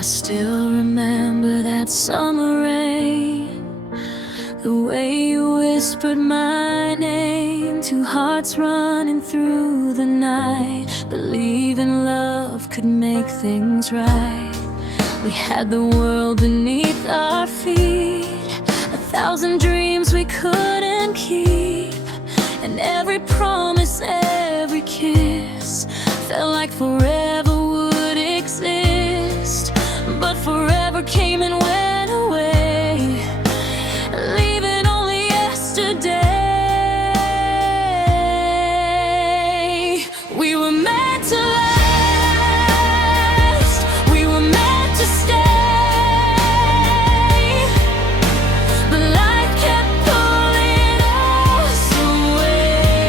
I still remember that summer rain, the way you whispered my name, two hearts running through the night, believing love could make things right. We had the world beneath our feet, 1,000 dreams we couldn't keep, and every promise, every kiss felt like forever would exist. But forever came and went away, leaving only yesterday. We were meant to last, we were meant to stay, but life kept pulling us away.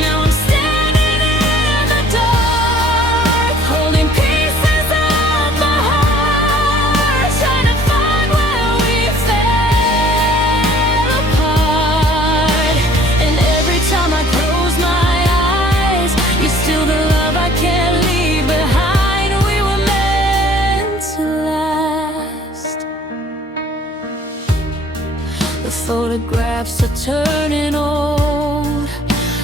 Now I'm standing in the dark, holding pieces of my heart, trying to find where we fell apart. And every time I close my eyes, you're still the love I can't leave behind. We were meant to last. The photographs are turning old,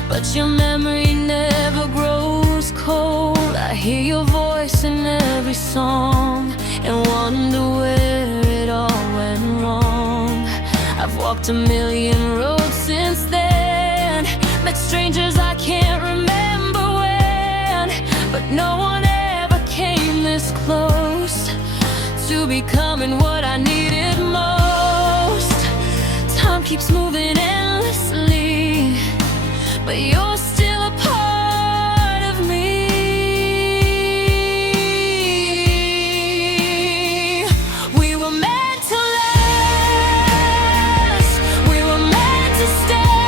but your memory never grows cold. I hear your voice in every song and wonder where it all went wrong. I've walked a million roads since then, met strangers I can't remember when, but no one ever came this close to becoming what I needed most. Time keeps moving endlessly, but you're still a part of me. We were meant to last, we were meant to stay,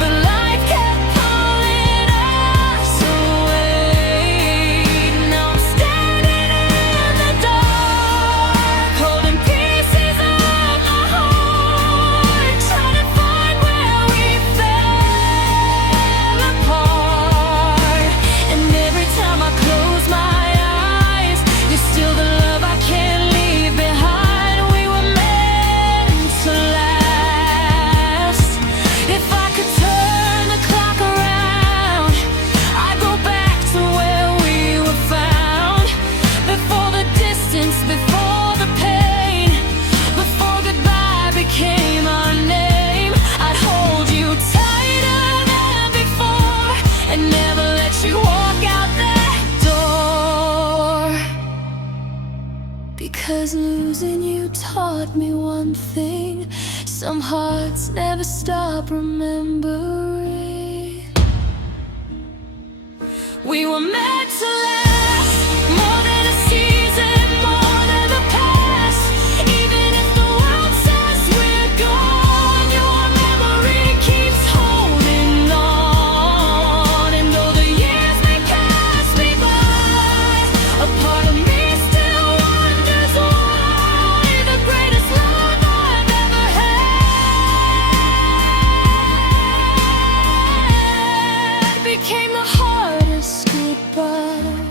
but life kept pulling us away. Now I'm standing in the dark, holding pieces of my heart, trying to find where we fell apart. And every time I close my eyes, you're still the love I can't leave behind. We were meant to last. If I could turn the clock around, I'd go back to where we were found, before the distance, before the pain, before goodbye became our name. I'd hold you tighter than before and never let you walk out that door. Because losing you taught me one thing: some hearts never stop remembering. We were meant to last, more than a season, more than the past. Even if the world says we're gone, your memory keeps holding on. And though the years may pass me by, a part of me still wonders why the greatest love I've ever had became the hardest goodbye.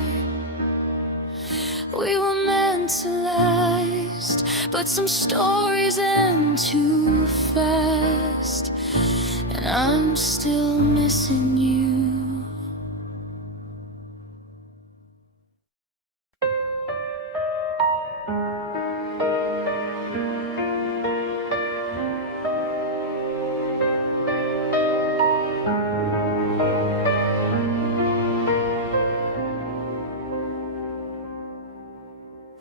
We were meant to last, but some stories end too fast, and I'm still missing you.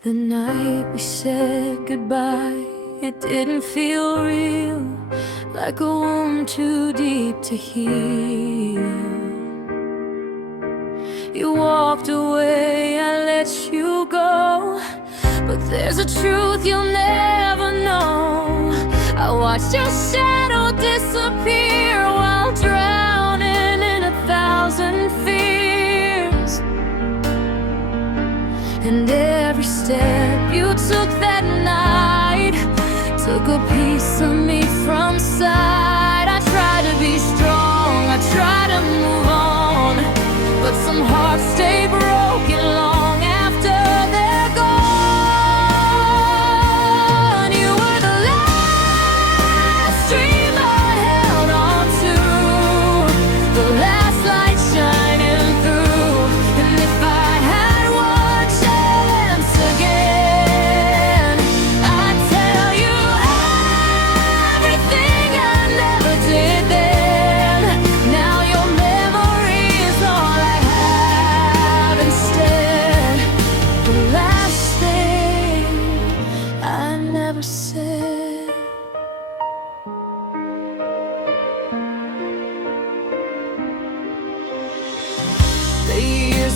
The night we said goodbye, it didn't feel real, like a wound too deep to heal. You walked away, I let you go, but there's a truth you'll never know. I watched your shadow disappear while drowning in 1,000 fears. And every step you took that night took a piece of me from sight. I tried to be strong, I tried to move on, but some hearts stay broken.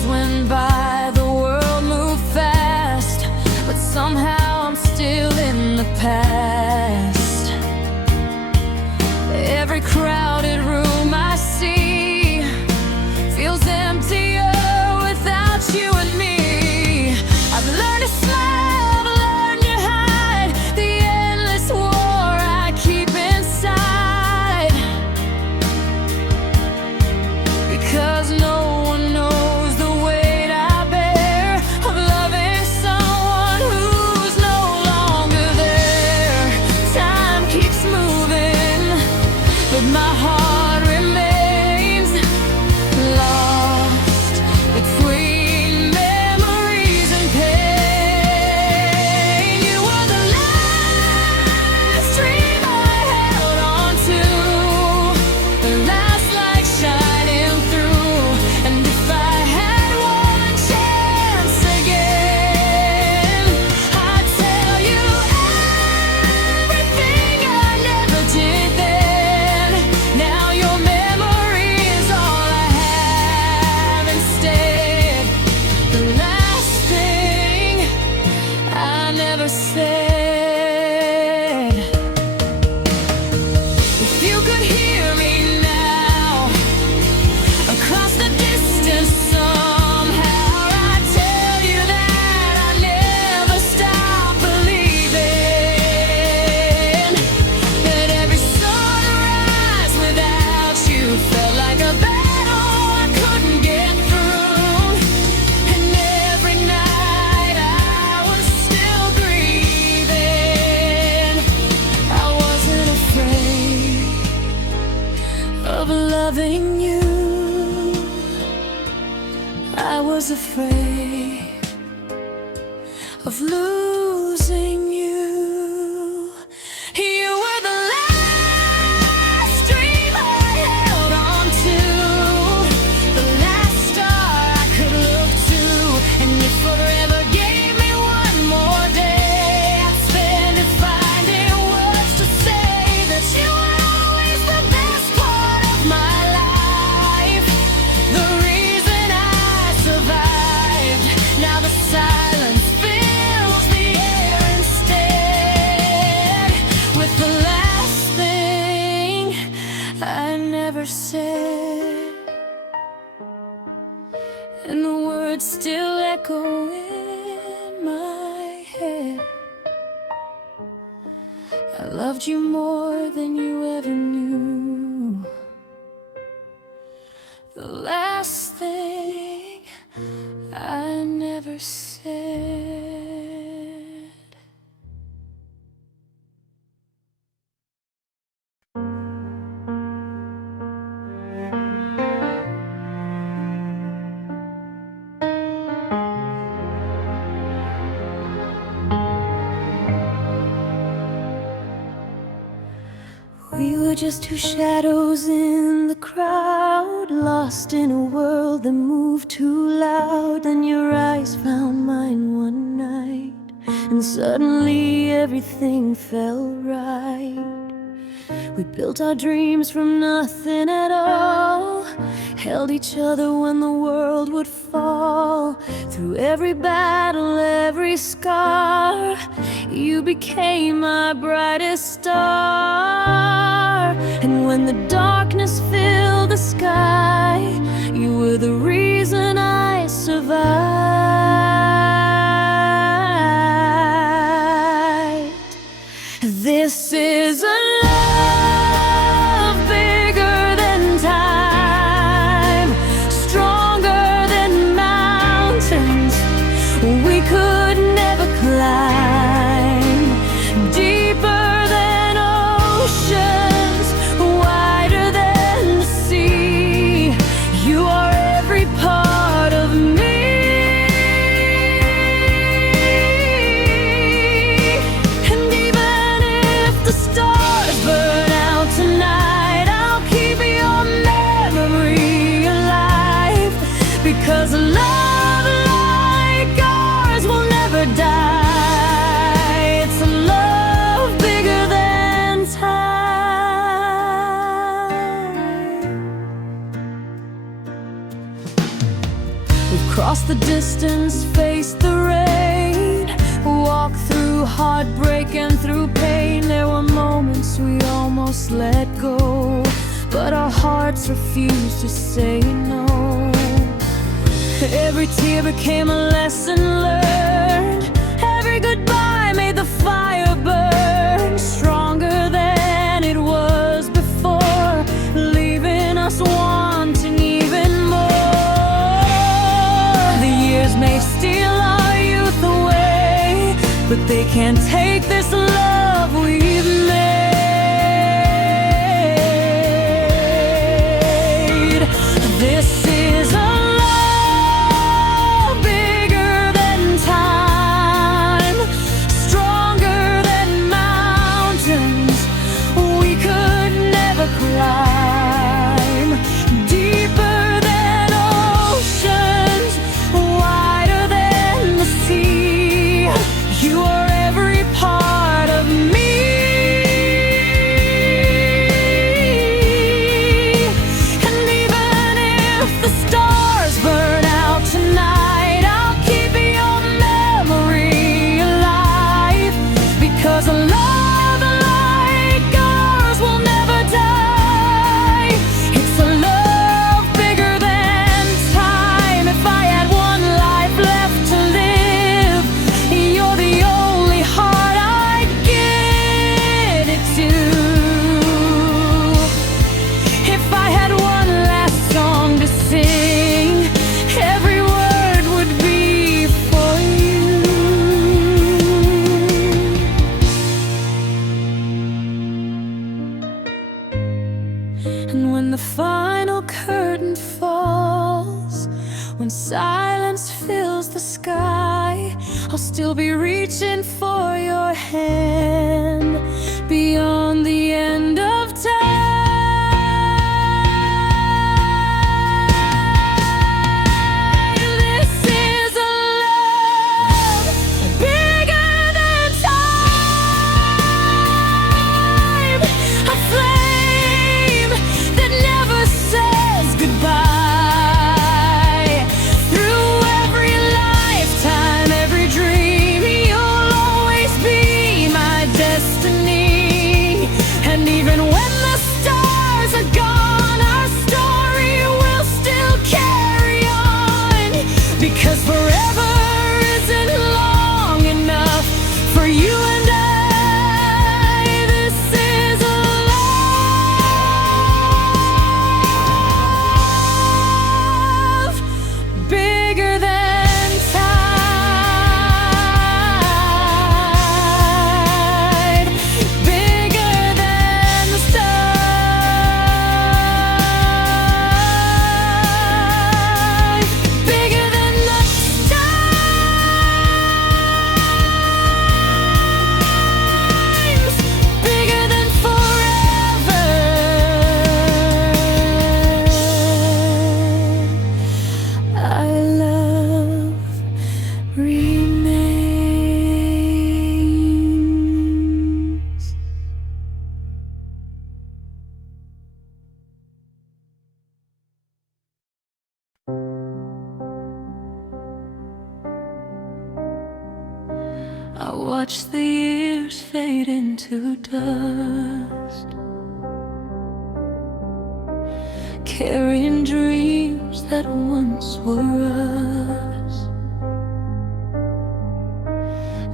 went by, the world moved fast, but somehow I'm still in the past. Every crowded room I see feels emptier without you and me. I've learned to smile, I've learned to hide the endless war I keep inside, because no one knows the weight I bear of loving someone who's no longer there. Time keeps moving, but my heart remains lost between memories and pain. You were the last dream I held on to, the last light shining through. And if I had one chance again, I'd tell you everything I never did then. Now your memory is all I have instead. The last thing I never said. If you could hear me now, across the distance somehow, I'd tell you that I never stop believing, that every sunrise without you felt like a battle I couldn't get through, and every night I was still grieving. I wasn't afraid of loving you, I was afraid of losing you. You were the last dream I held on to, the last star I could look to. And if forever gave me one more day, I'd spend it finding words to say that you were always the best part of my life, the reason I survived. Now the silence fills the air instead, with the last thing I never said, and the words still echo in my head. I loved you more than you ever knew. The last thing I never said. We were just two shadows in the crowd, lost in a world that moved too loud. Then your eyes found mine one night, and suddenly everything felt right. We built our dreams from nothing at all, held each other when the world would fall. Through every battle, every scar, you became my brightest star. And when the darkness filled the sky, you were the reason I survived. This is a love bigger than time, stronger than mountains we could never climb, deeper than oceans, wider than the sea. You are every the distance, face the rain, walk through heartbreak and through pain. There were moments we almost let go, but our hearts refused to say no. Every tear became a lesson learned. Every goodbye made the fire burn stronger than it was before, leaving us wanting even more. The years may steal our youth away, but they can't take this love we've made. This is a still be reaching for your hand beyond the end of time. This is a love bigger than time, a flame that never says goodbye. Because forever isn't long enough for you and I. This is a love bigger than tide, bigger than the stars, bigger than I watch the years fade into dust, carrying dreams that once were us.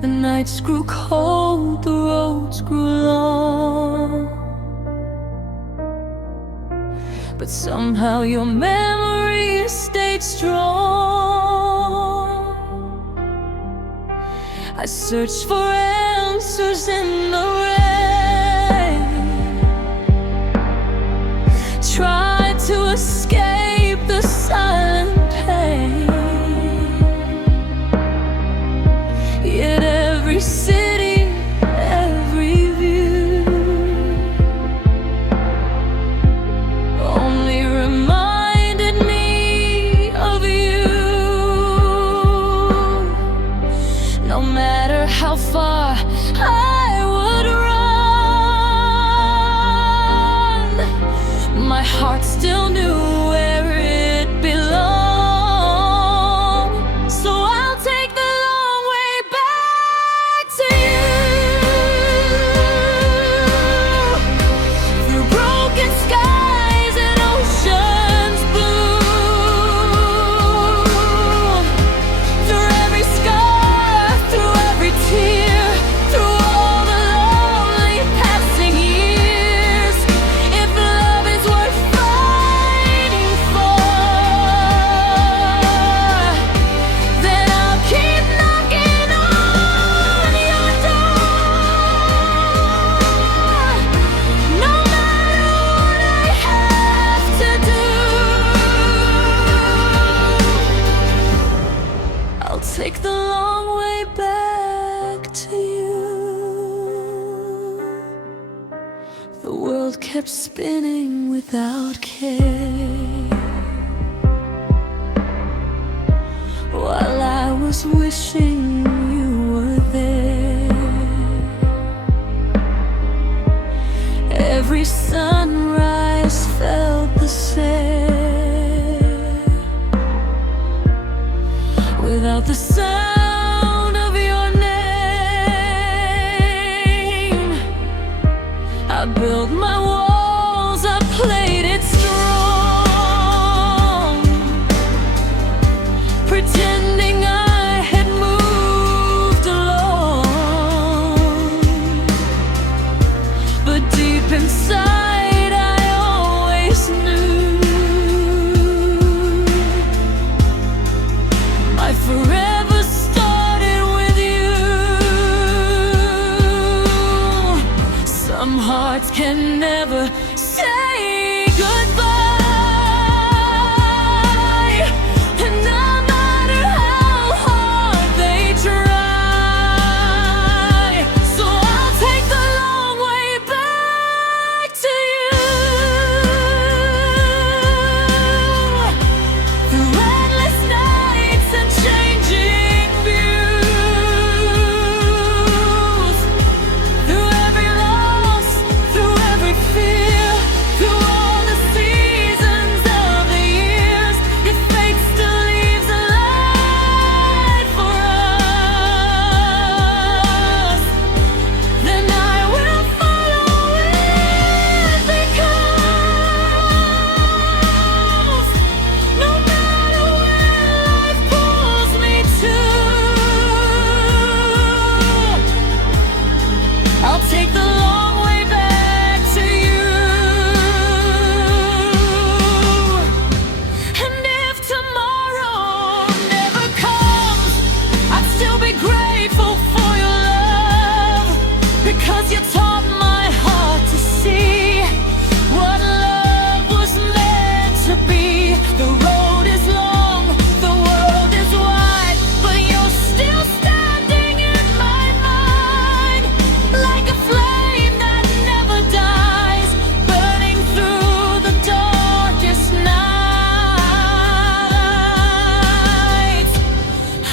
The nights grew cold, the roads grew long, but somehow your memory stayed strong. I searched for answers in the rain, tried to escape the silent pain. Yet every city, every view only reminded me of you. No matter how far I would run, my heart still knew where it belonged. The world kept spinning without care, while I was wishing you were there. Every sunrise felt the same, without the sound of your name. I built my walls, I played it strong, pretending I had moved along. But deep inside I always knew my forever started with you. Some hearts can never say goodbye, and no matter how hard they try. So I'll take the long way back to you, through endless nights and changing views, through every loss, through every fear, through all the seasons of the years. If fate still leaves a light for us, then I will follow it, because no matter where life pulls me to, I'll take the long way back to you. And if tomorrow never comes, I'd still be grateful for your love, because you taught my heart to see what love was meant to be. The road is long, the world is wide, but you're still standing in my mind, like a flame that never dies, burning through the darkest nights.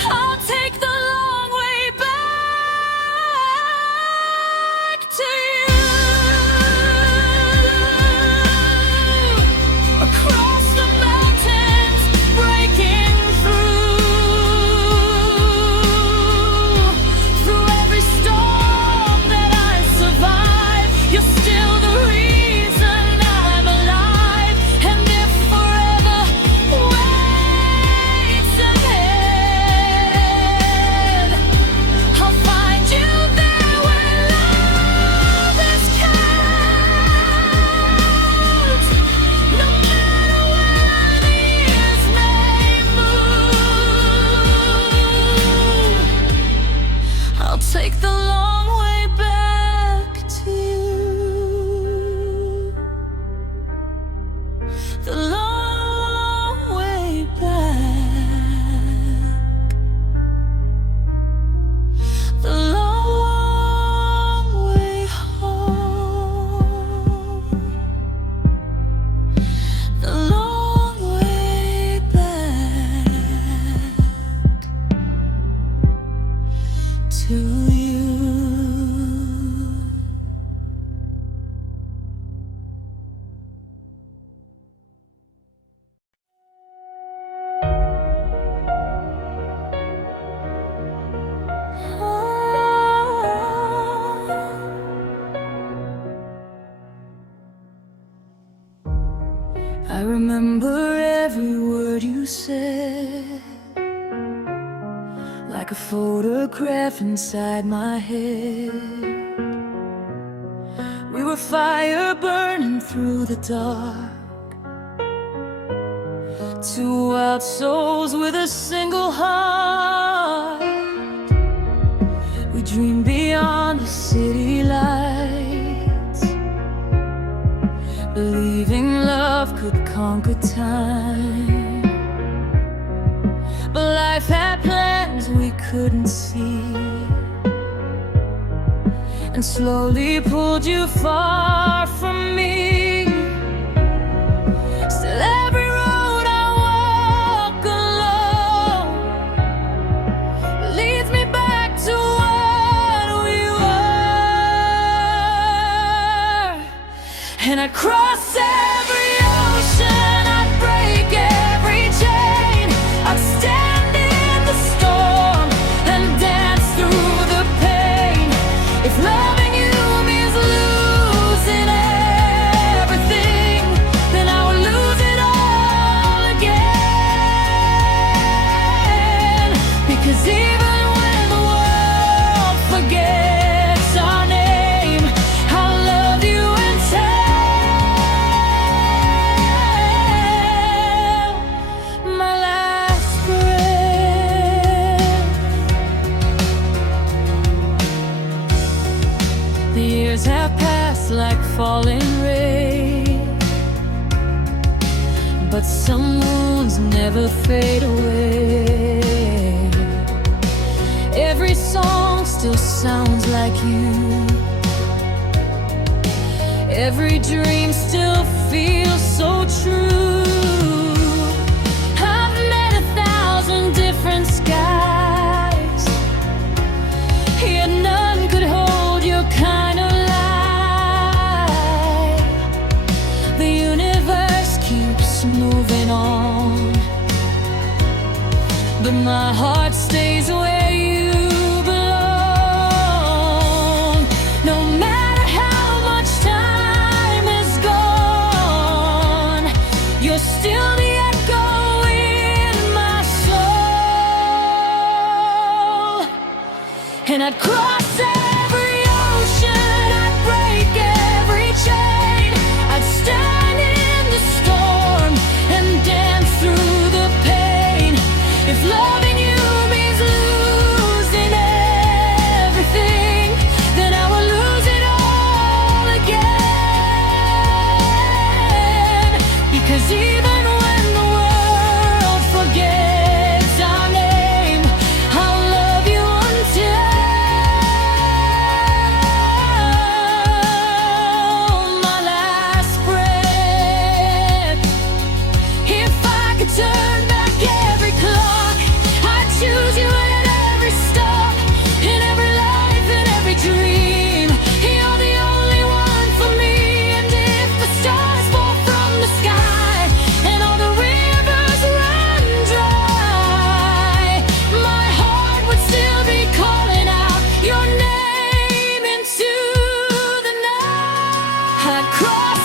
I'll take the long way back to you, across the mountains, breaking through every storm that I survive. You're still the reason I'm alive. And if forever waits ahead, I'll find you there where love is kept. No matter where the years may move, I'll take the long way back to you. The long way back. The long way home. The long way back to you. I remember every word you said, like a photograph inside my head. We were fire burning through the dark, two wild souls with a single heart. We dreamed beyond the city lights, believing love could conquer time. But life had plans we couldn't see, and and slowly pulled you far from me. Still every road I walk alone leads me back to what we were. And I'd cross every ocean, I'd break every chain, I'd stand in the storm and dance through the pain. If loving you means losing everything, then I will lose it all again. Because even when the world forgets our name, I'll love you until my last breath. The years have passed like falling rain, but some wounds never fade away. Every song still sounds like you. Every dream still feels so true. I've met 1,000 different skies, yet none could hold your kind of light. The universe keeps moving on, but my heart stays where you belong. No matter how much time is gone, you're still the echo in my soul. And I'd cross every ocean, I'd break every chain, I'd stand in the storm and dance through the pain. If loving you means losing everything, then I will lose it all again. Because even when the world forgets our name, I'll love you until my last breath. If I could turn back every clock, I'd choose you at every stop, in every life, in every dream. You're the only one for me. And if the stars fall from the sky and all the rivers run dry, my heart would still be calling out your name into the night. I'd cross